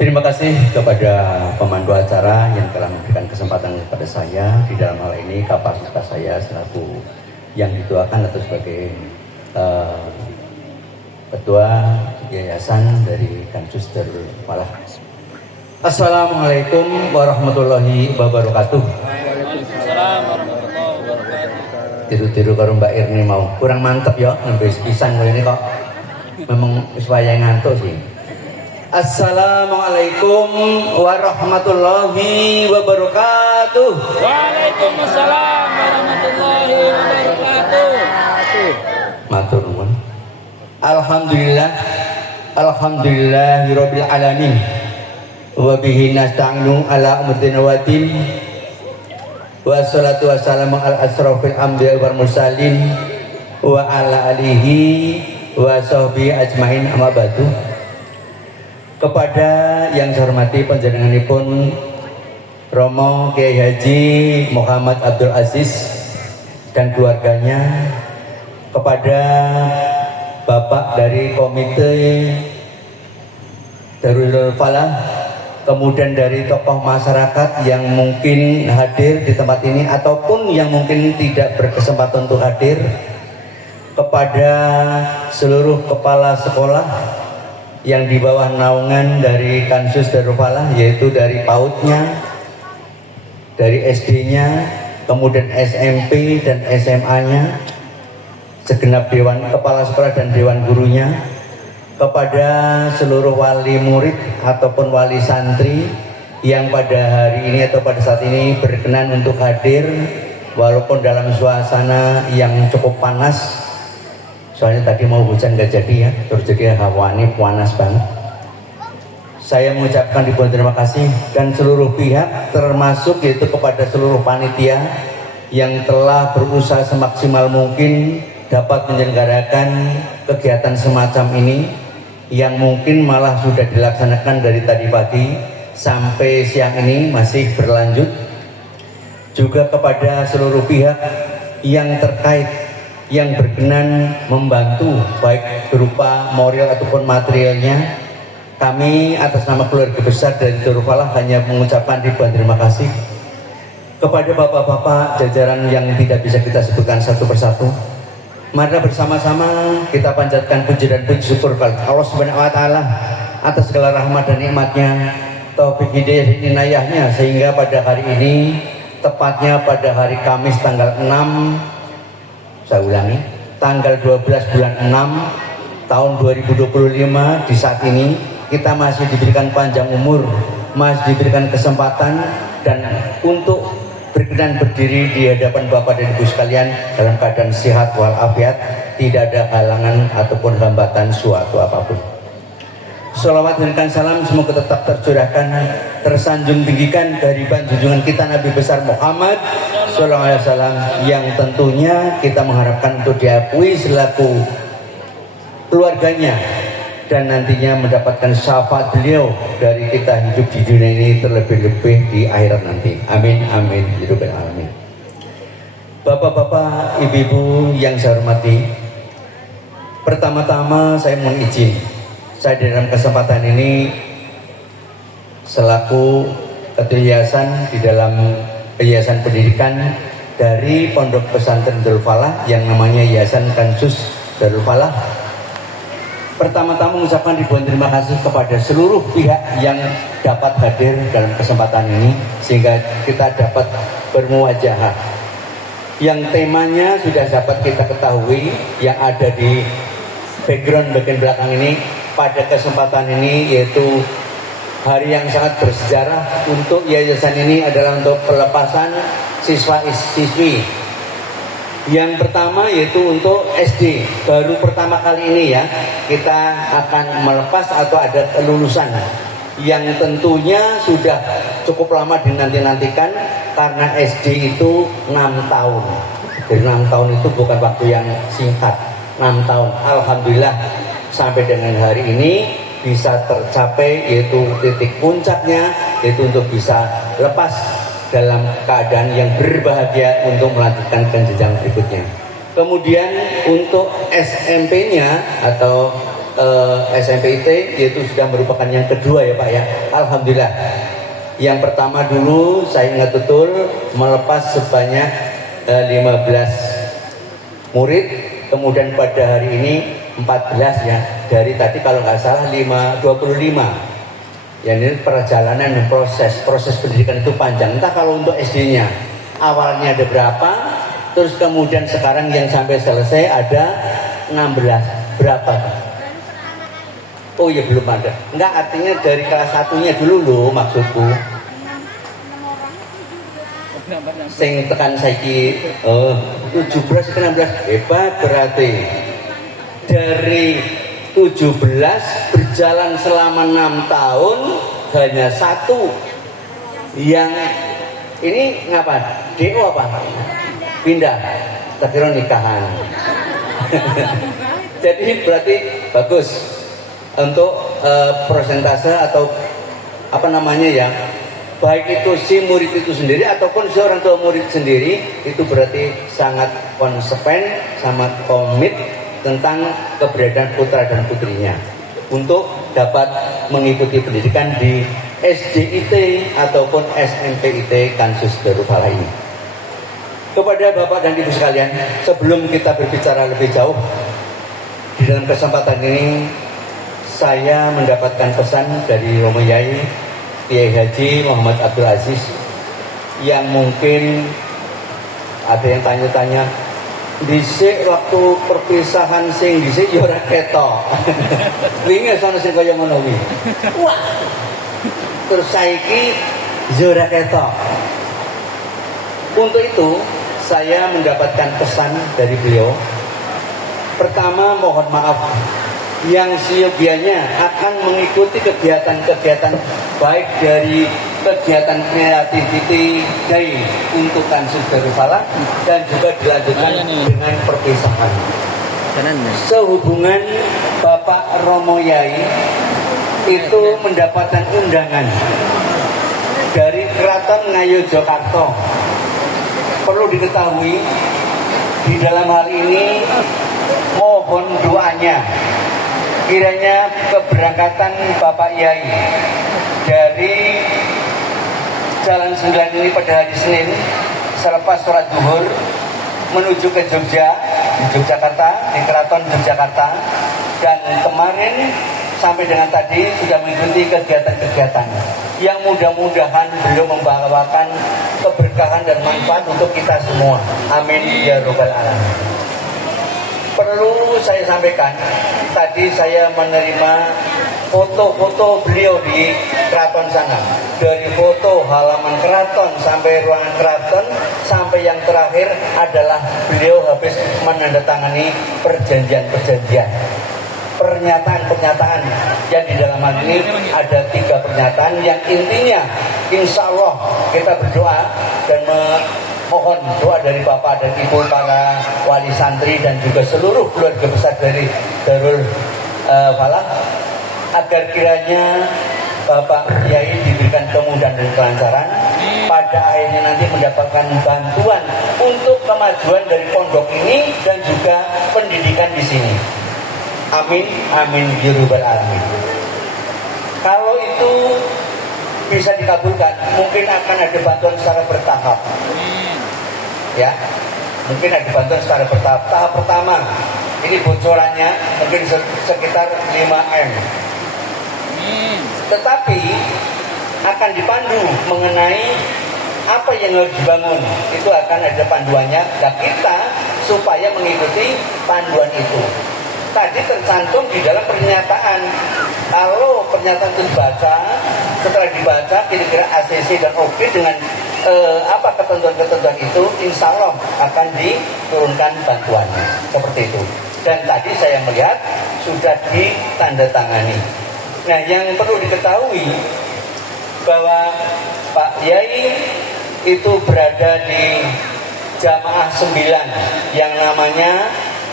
Terima kasih kepada pemandu acara yang telah memberikan kesempatan kepada saya di dalam hal ini kapasitas saya selaku yang dituakan atau sebagai ketua yayasan dari Kanjus Darul Falah. Assalamualaikum warahmatullahi wabarakatuh. Waalaikumsalam warahmatullahi wabarakatuh. Tiru-tiru karo Mbak Irni mau kurang mantep ya, ngambil pisang kali ini kok memang supaya ngantuk sih. Assalamualaikum warahmatullahi wabarakatuh. Waalaikumsalam warahmatullahi wabarakatuh. Matur nuwun. Alhamdulillahirabbil alamin. Wa bihi nasta'inu ala umuri nawatin. Wassalatu wassalamu ala asrofil anbiya wal mursalin wa ala alihi wa sahbihi ajmain amma ba'du. Kepada yang saya hormati panjenenganipun Romo Kiai Haji Muhammad Abdul Aziz dan keluarganya, kepada Bapak dari Komite Darul Falah, kemudian dari tokoh masyarakat yang mungkin hadir di tempat ini ataupun yang mungkin tidak berkesempatan untuk hadir, kepada seluruh kepala sekolah yang di bawah naungan dari Kanjus Darul Falah, yaitu dari PAUD-nya, dari SD-nya, kemudian SMP dan SMA-nya, segenap dewan kepala sekolah dan dewan gurunya, kepada seluruh wali murid ataupun wali santri yang pada hari ini atau pada saat ini berkenan untuk hadir walaupun dalam suasana yang cukup panas. Soalnya tadi mau hujan gak jadi ya, terus jadi hawa ini panas banget. Saya mengucapkan ribuan terima kasih dan seluruh pihak, termasuk yaitu kepada seluruh panitia yang telah berusaha semaksimal mungkin dapat menyelenggarakan kegiatan semacam ini, yang mungkin malah sudah dilaksanakan dari tadi pagi sampai siang ini masih berlanjut. Juga kepada seluruh pihak yang terkait yang berkenan membantu baik berupa moral ataupun materialnya, kami atas nama keluarga besar dari Darul Falah hanya mengucapkan ribuan terima kasih kepada bapak-bapak jajaran yang tidak bisa kita sebutkan satu persatu. Mari bersama-sama kita panjatkan puji dan puji syukur kepada Allah Subhanahu wa taala atas segala rahmat dan nikmatnya, taufik hidayah dan inayahnya, sehingga pada hari ini, tepatnya pada hari Kamis tanggal 6, saya ulangi, tanggal 12 bulan 6 tahun 2025, di saat ini kita masih diberikan panjang umur, masih diberikan kesempatan dan untuk berkenan berdiri di hadapan Bapak dan Ibu sekalian dalam keadaan sehat walafiat, tidak ada halangan ataupun hambatan suatu apapun. Sholawat dan salam semoga tetap tercurahkan, tersanjung tinggikan dari junjungan kita Nabi besar Muhammad Sallallahu Alaihi Wasallam, yang tentunya kita mengharapkan untuk diakui selaku keluarganya dan nantinya mendapatkan syafaat beliau dari kita hidup di dunia ini, terlebih-lebih di akhirat nanti. Amin amin ya rabbal alamin. Bapak-bapak, ibu-ibu yang saya hormati, pertama-tama saya mohon izin, saya dalam kesempatan ini selaku ketua yayasan di dalam yayasan pendidikan dari Pondok Pesantren Darul Falah yang namanya Yayasan Kanjus Darul Falah, pertama-tama mengucapkan ribuan terima kasih kepada seluruh pihak yang dapat hadir dalam kesempatan ini sehingga kita dapat bermuwajahah. Yang temanya sudah dapat kita ketahui yang ada di background bagian belakang ini pada kesempatan ini, yaitu hari yang sangat bersejarah untuk yayasan ini adalah untuk pelepasan siswa-siswi. Yang pertama yaitu untuk SD, baru pertama kali ini ya kita akan melepas atau ada kelulusan yang tentunya sudah cukup lama dinanti-nantikan karena SD itu 6 tahun. Jadi 6 tahun itu bukan waktu yang singkat, 6 tahun. Alhamdulillah sampai dengan hari ini bisa tercapai, yaitu titik puncaknya yaitu untuk bisa lepas dalam keadaan yang berbahagia untuk melanjutkan ke jenjang berikutnya. Kemudian untuk SMP-nya atau SMPIT, yaitu sudah merupakan yang kedua ya Pak ya. Alhamdulillah. Yang pertama dulu saya ingat betul melepas sebanyak 15 murid, kemudian pada hari ini 14 ya. Dari tadi kalau nggak salah 25. Ya ini perjalanan dan proses pendidikan itu panjang. Entah kalau untuk SD-nya awalnya ada berapa, terus kemudian sekarang yang sampai selesai ada 16. Berapa? Oh iya belum ada. Enggak, artinya dari kelas satunya dulu loh maksudku. Sing tekan saiki 17 ke 16 hebat berarti. Dari 17 berjalan selama 6 tahun hanya satu yang ini ngapa? DO apa? Pindah. Terkira nikahan. Jadi berarti bagus untuk persentase atau apa namanya ya, baik itu si murid itu sendiri ataupun si orang tua murid sendiri, itu berarti sangat konsekuen, sangat komit tentang keberadaan putra dan putrinya untuk dapat mengikuti pendidikan di SDIT ataupun SMPIT Kansus Darul Falah ini. Kepada Bapak dan Ibu sekalian, sebelum kita berbicara lebih jauh di dalam kesempatan ini, saya mendapatkan pesan dari Romo Yai Kiai Haji Muhammad Abdul Aziz yang mungkin ada yang tanya-tanya, dhisik waktu perpisahan sing dhisik ya ora ketok. Wingi sono sing kaya ngono kuwi. Wah. Terus saiki ya ora ketok. Untuk itu saya mendapatkan pesan dari beliau. Pertama, mohon maaf yang siogianya akan mengikuti kegiatan-kegiatan baik dari kegiatan creativity day untuk Kansus Darul Falah dan juga dilanjutkan dengan perpisahan. Sehubungan Bapak Romo Yai itu mendapatkan undangan dari Keraton Ngayogyakarta. Perlu diketahui di dalam hal ini mohon doanya kiranya keberangkatan Bapak Yai dari Jalan 9 ini pada hari Senin selepas sholat zuhur menuju ke Yogyakarta, di Keraton Yogyakarta, dan kemarin sampai dengan tadi sudah mengikuti kegiatan-kegiatan yang mudah-mudahan beliau membawakan keberkahan dan manfaat untuk kita semua. Amin ya robbal alamin. Perlu saya sampaikan, tadi saya menerima foto-foto beliau di keraton sana. Dari foto halaman keraton sampai ruangan keraton, sampai yang terakhir adalah beliau habis menandatangani perjanjian-perjanjian. Pernyataan-pernyataan yang di dalam hal ini ada 3 pernyataan yang intinya insya Allah kita berdoa dan mohon doa dari Bapak dan Ibu para wali santri dan juga seluruh keluarga besar dari Darul Falah agar kiranya Bapak Yai diberikan kemudahan dan kelancaran, pada akhirnya nanti mendapatkan bantuan untuk kemajuan dari pondok ini dan juga pendidikan di sini. Amin, amin ya rabbal alamin. Kalau itu bisa dikabulkan, mungkin akan ada bantuan secara bertahap. Ya, mungkin ada bantuan secara bertahap. Tahap pertama, ini bocorannya mungkin sekitar 5M. Tetapi akan dipandu mengenai apa yang harus dibangun. Itu akan ada panduannya dan kita supaya mengikuti panduan itu. Tadi tercantum di dalam pernyataan. Kalau pernyataan itu dibaca, setelah dibaca kira-kira ACC dan oke dengan apa ketentuan-ketentuan itu, insya Allah akan diturunkan bantuannya. Seperti itu. Dan tadi saya melihat sudah ditandatangani. Nah, yang perlu diketahui bahwa Pak Yai itu berada di Jamaah 9 yang namanya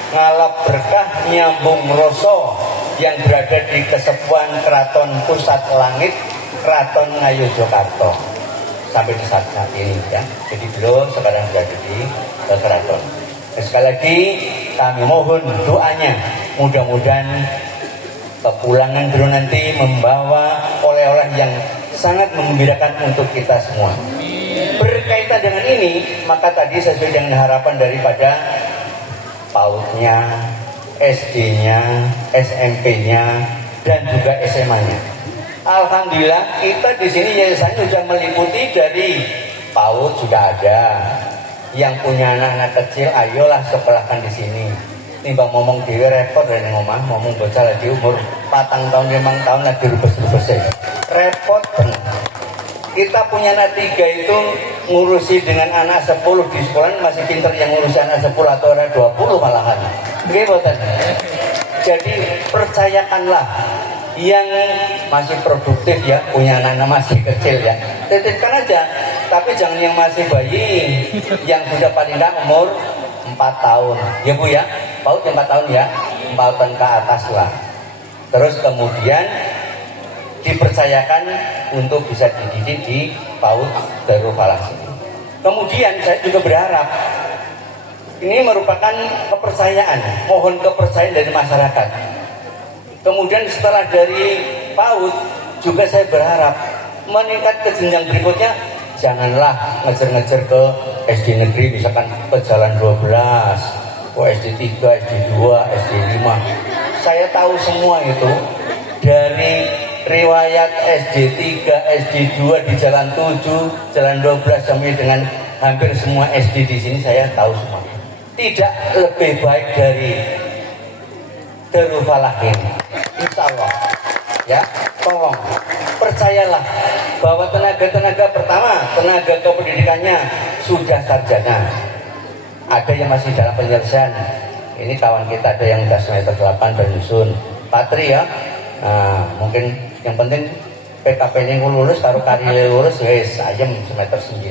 Ngalap Berkah Nyambung Roso yang berada di Kesepuan Keraton Pusat Langit Keraton Ngayogyakarta sampai di saat ini ya. Jadi beliau sekarang berada di keraton. Sekali lagi kami mohon doanya, mudah-mudahan kepulangan beliau nanti membawa oleh-oleh yang sangat menggembirakan untuk kita semua. Berkaitan dengan ini, maka tadi sesuai dengan harapan daripada PAUD-nya, SD-nya, SMP-nya, dan juga SMA-nya. Alhamdulillah kita di sini yayasan sudah meliputi dari PAUD sudah ada. Yang punya anak-anak kecil, ayolah sekolahkan di sini. Timbang ngomong dewe repot dari ngomong bocah lagi umur 4 tahun 5 tahun lagi rubes-rubes repot bener. Kita punya anak 3 itu ngurusi dengan anak 10 di sekolah masih pinter yang ngurusi anak 10 atau anak 20 malahan. Gimana? Jadi percayakanlah yang masih produktif ya, punya anak-anak masih kecil ya, titipkan aja. Tapi jangan yang masih bayi, yang sudah paling tidak umur 4 tahun ya Bu ya, PAUD 4 tahun ya, 4 tahun ke atas lah. Terus kemudian dipercayakan untuk bisa dididik di PAUD Darul Falah. Kemudian saya juga berharap ini merupakan kepercayaan, mohon kepercayaan dari masyarakat. Kemudian setelah dari PAUD juga saya berharap meningkat ke jenjang berikutnya. Janganlah ngejar-ngejar ke SD negeri, misalkan ke Jalan 12, ke SD 3, SD 2, SD 5. Saya tahu semua itu dari riwayat SD 3, SD 2 di Jalan 7, Jalan 12 sampai dengan hampir semua SD di sini saya tahu semua. Tidak lebih baik dari Darul Falah ini. Insya Allah ya, tolong percayalah bahwa tenaga-tenaga pertama, tenaga kependidikannya sudah sarjana. Ada yang masih dalam penyelesaian. Ini kawan kita ada yang sudah semester 8 bernyusun Patri ya. Nah, mungkin yang penting PKP ini lulus, taruh karir lulus, wes ayam semester 9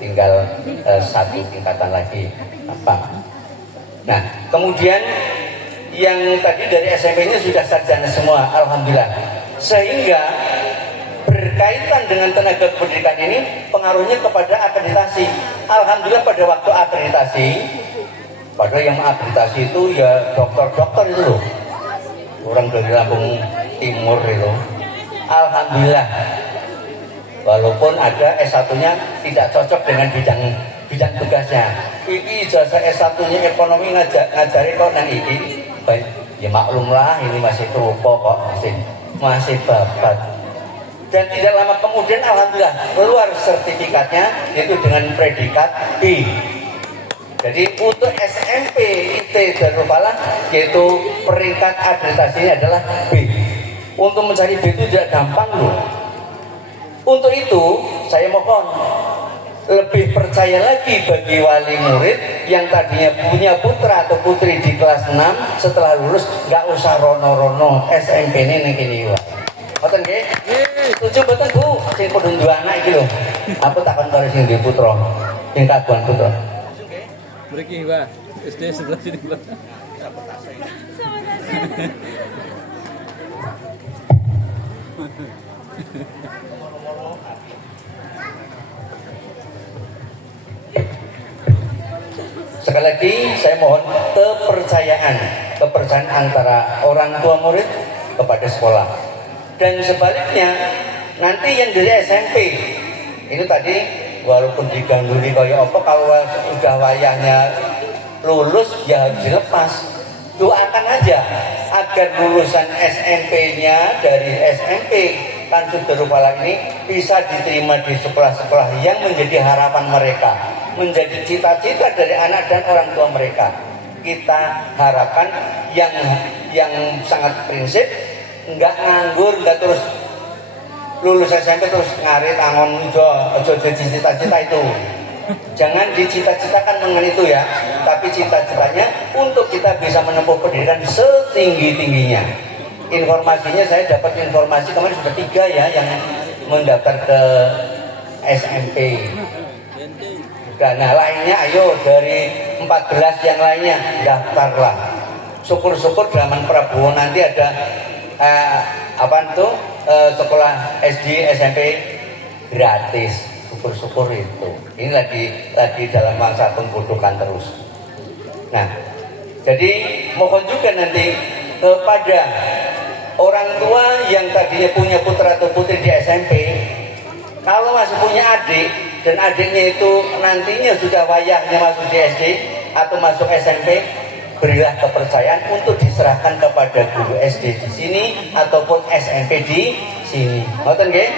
tinggal 1 tingkatan lagi apa. Nah, kemudian yang tadi dari SMP-nya sudah sarjana semua, alhamdulillah. Sehingga berkaitan dengan tenaga pendidikan ini pengaruhnya kepada akreditasi. Alhamdulillah pada waktu akreditasi, pada yang akreditasi itu ya dokter-dokter itu loh, orang dari Lampung Timur itu. Alhamdulillah, walaupun ada S1-nya tidak cocok dengan bidang tugasnya. Iki ijazah S1-nya ekonomi ngajari kok nang iki. Baik, ya maklumlah ini masih kerupa kok, masih babat. Dan tidak lama kemudian alhamdulillah keluar sertifikatnya yaitu dengan predikat B. Jadi untuk SMP IT Darul Falah yaitu peringkat akreditasinya adalah B. Untuk mencari B itu tidak gampang loh. Untuk itu saya mohon lebih percaya lagi bagi wali murid yang tadinya punya putra atau putri di kelas 6 setelah lulus nggak usah rono-rono SMP ini kini wae. Mboten nggih? Setuju mboten Bu? Sing padha duwe anak iki lho. Aku takon karo sing duwe putra, sing kagungan putra. Mriki Pak, SD sebelah sini Pak. Sekali lagi saya mohon kepercayaan antara orang tua murid kepada sekolah. Dan sebaliknya nanti yang dari SMP ini tadi walaupun diganduli kayak apa, kalau sudah wayahnya lulus ya harus dilepas. Doakan aja agar lulusan SMP-nya dari SMP Tanjung Darul Falah ini bisa diterima di sekolah-sekolah yang menjadi harapan mereka, menjadi cita-cita dari anak dan orang tua mereka. Kita harapkan yang sangat prinsip, enggak nganggur, enggak terus lulus SMP terus ngarit angon ojo cita-cita itu. Jangan dicita-citakan dengan itu ya, tapi cita-citanya untuk kita bisa menempuh pendidikan setinggi-tingginya. Informasinya saya dapat informasi kemarin sudah 3 ya yang mendaftar ke SMP. Nah lainnya ayo dari 14 yang lainnya daftarlah. Syukur-syukur zaman Prabowo nanti ada sekolah SD SMP gratis. Syukur-syukur itu. Ini lagi dalam masa pembudukan terus. Nah, jadi mohon juga nanti kepada orang tua yang tadinya punya putra atau putri di SMP, kalau masih punya adik dan adiknya itu nantinya sudah wayahnya masuk di SD atau masuk SMP, berilah kepercayaan untuk diserahkan kepada guru SD di sini ataupun SMP di sini. Ngoten nggih?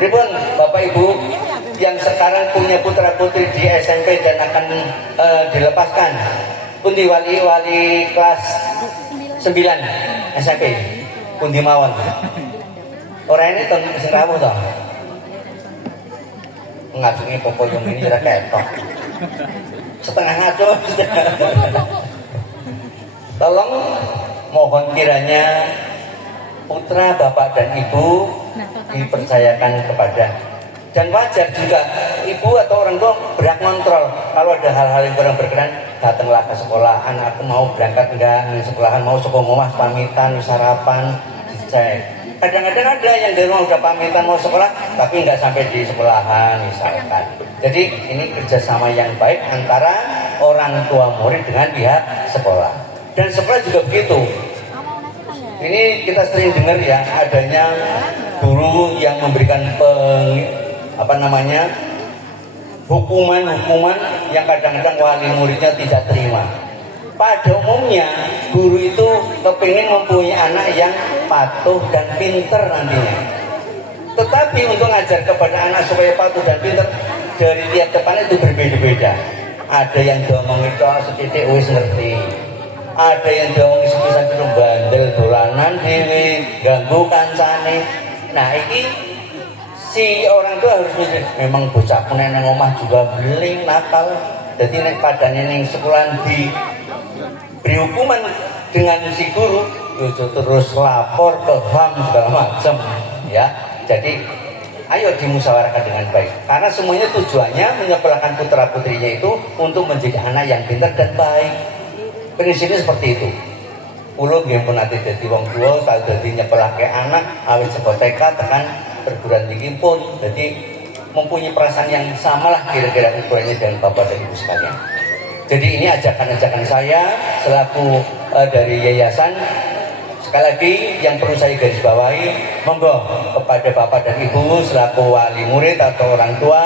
Pripun Bapak Ibu yang sekarang punya putra putri di SMP dan akan dilepaskan, pundi wali kelas 9 SMP, pundi mawon. Orang ini teng sing rawuh to. Ngajungi pokoknya ini ora ketok. Setengah ngaco. Tolong mohon kiranya putra bapak dan ibu dipercayakan kepada, dan wajar juga ibu atau orang tua berhak kontrol kalau ada hal-hal yang kurang berkenan. Datanglah ke sekolah, anakku mau berangkat enggak, sekolahan mau sekolah mau pamitan sarapan dicek. Kadang-kadang ada yang dari rumah udah pamitan mau sekolah tapi enggak sampai di sekolahan misalkan. Jadi ini kerjasama yang baik antara orang tua murid dengan pihak sekolah, dan sekolah juga begitu. Ini kita sering dengar ya, adanya guru yang memberikan hukuman yang kadang-kadang wali muridnya tidak terima. Pada umumnya guru itu kepingin mempunyai anak yang patuh dan pinter nantinya. Tetapi untuk ngajar kepada anak supaya patuh dan pinter, dari tiap depan itu berbeda-beda. Ada yang diomong itu setitik wis ngerti, ada yang diomong sepisan itu bandel dolanan dewe ganggu kancane. Nah ini si orang tua harus mikir, memang bocah kunen nang omah juga beling nakal, jadi nek padane ning sekolah diberi hukuman dengan si guru yo terus lapor ke HAM segala macam ya. Jadi ayo dimusyawarahkan dengan baik, karena semuanya tujuannya menyekolahkan putra putrinya itu untuk menjadi anak yang pintar dan baik. Prinsipnya seperti itu. Kulo nggih pun ate dadi wong tua, kalau dadi nyekolahke anak awit saka TK tekan perguruan tinggi pun, jadi mempunyai perasaan yang sama lah kira-kira ukurannya dengan Bapak dan Ibu sekalian. Jadi ini ajakan-ajakan saya selaku dari yayasan. Sekali lagi yang perlu saya garis bawahi, monggo kepada Bapak dan Ibu selaku wali murid atau orang tua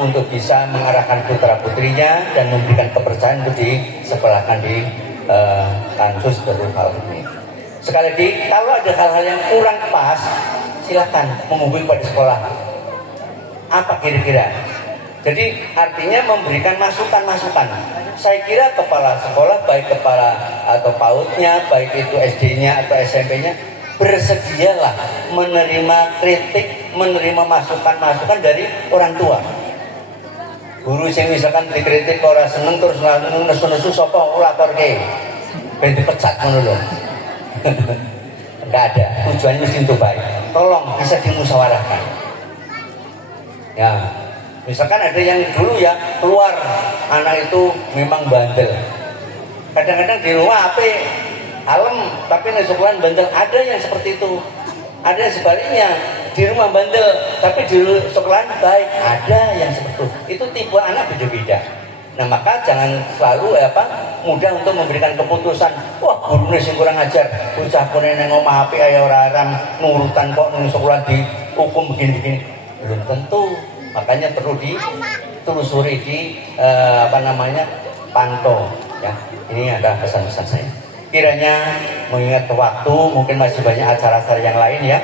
untuk bisa mengarahkan putra putrinya dan memberikan kepercayaan untuk disekolahkan di kampus Darul Halimi. Sekali lagi, kalau ada hal-hal yang kurang pas, silakan menghubungi pada sekolah. Apa kira-kira? Jadi artinya memberikan masukan-masukan. Saya kira kepala sekolah, baik kepala atau PAUD-nya, baik itu SD-nya atau SMP-nya, bersedialah menerima kritik, menerima masukan-masukan dari orang tua. Guru sing misalkan dikritik ora seneng terus nesu-nesu sapa laporke, ben dipecat ngono lho. Enggak ada, tujuannya mesti untuk baik. Tolong bisa dimusyawarahkan. Ya, misalkan ada yang dulu ya keluar anak itu memang bandel. Kadang-kadang di rumah ape alam tapi di sekolah bandel, ada yang seperti itu. Ada yang sebaliknya, di rumah bandel tapi di sekolah baik, ada yang seperti itu. Itu tipe anak beda-beda. Nah maka jangan selalu mudah untuk memberikan keputusan. Wah gurunya sing kurang ajar, bocah kene nang omah apik ae ora aram nurutan kok nang sekolah dihukum begini-begini. Belum tentu. Makanya perlu ditelusuri, pantau ya. Ini ada pesan-pesan saya. Kiranya mengingat waktu, mungkin masih banyak acara-acara yang lain ya.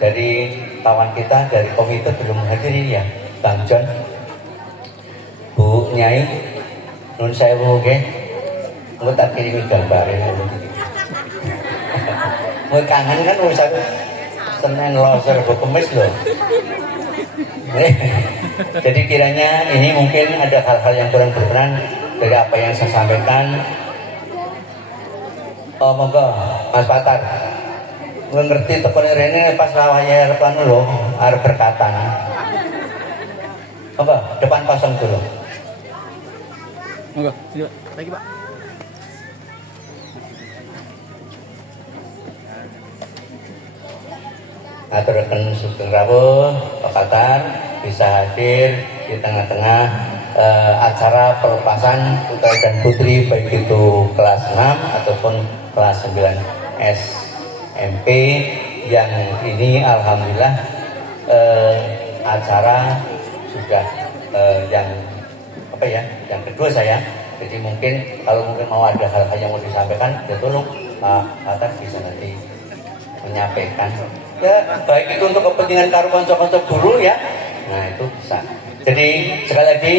Dari kawan kita dari komite belum menghadiri ya, Bang John, Bu Nyai, nun sewu nggih. Engko tak kirimi gambare. Mau kangen kan wis aku Senin Selasa Rabu Kamis loh. Jadi kiranya ini mungkin ada hal-hal yang kurang berkenan dari apa yang saya sampaikan. Oh monggo Mas Patar, ngerti tekone rene pas lawaya depan lho arep berkatan. Monggo depan kosong dulu. Monggo, lagi Pak. Aturaken sugeng rawuh Pak Patar bisa hadir di tengah-tengah acara pelepasan putra dan putri baik itu kelas 6 ataupun kelas 9 MP yang ini alhamdulillah acara sudah yang apa ya, yang kedua saya. Jadi mungkin kalau mungkin mau ada hal-hal yang mau disampaikan, ya tolong Pak Atas bisa nanti menyampaikan. Ya baik itu untuk kepentingan karo konco-konco guru ya. Nah itu bisa. Jadi sekali lagi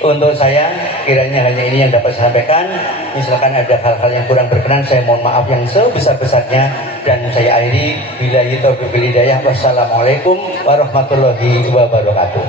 untuk saya kiranya hanya ini yang dapat saya sampaikan. Misalkan ada hal-hal yang kurang berkenan, saya mohon maaf yang sebesar-besarnya dan saya akhiri billahi taufiq wal hidayah. Wassalamualaikum warahmatullahi wabarakatuh.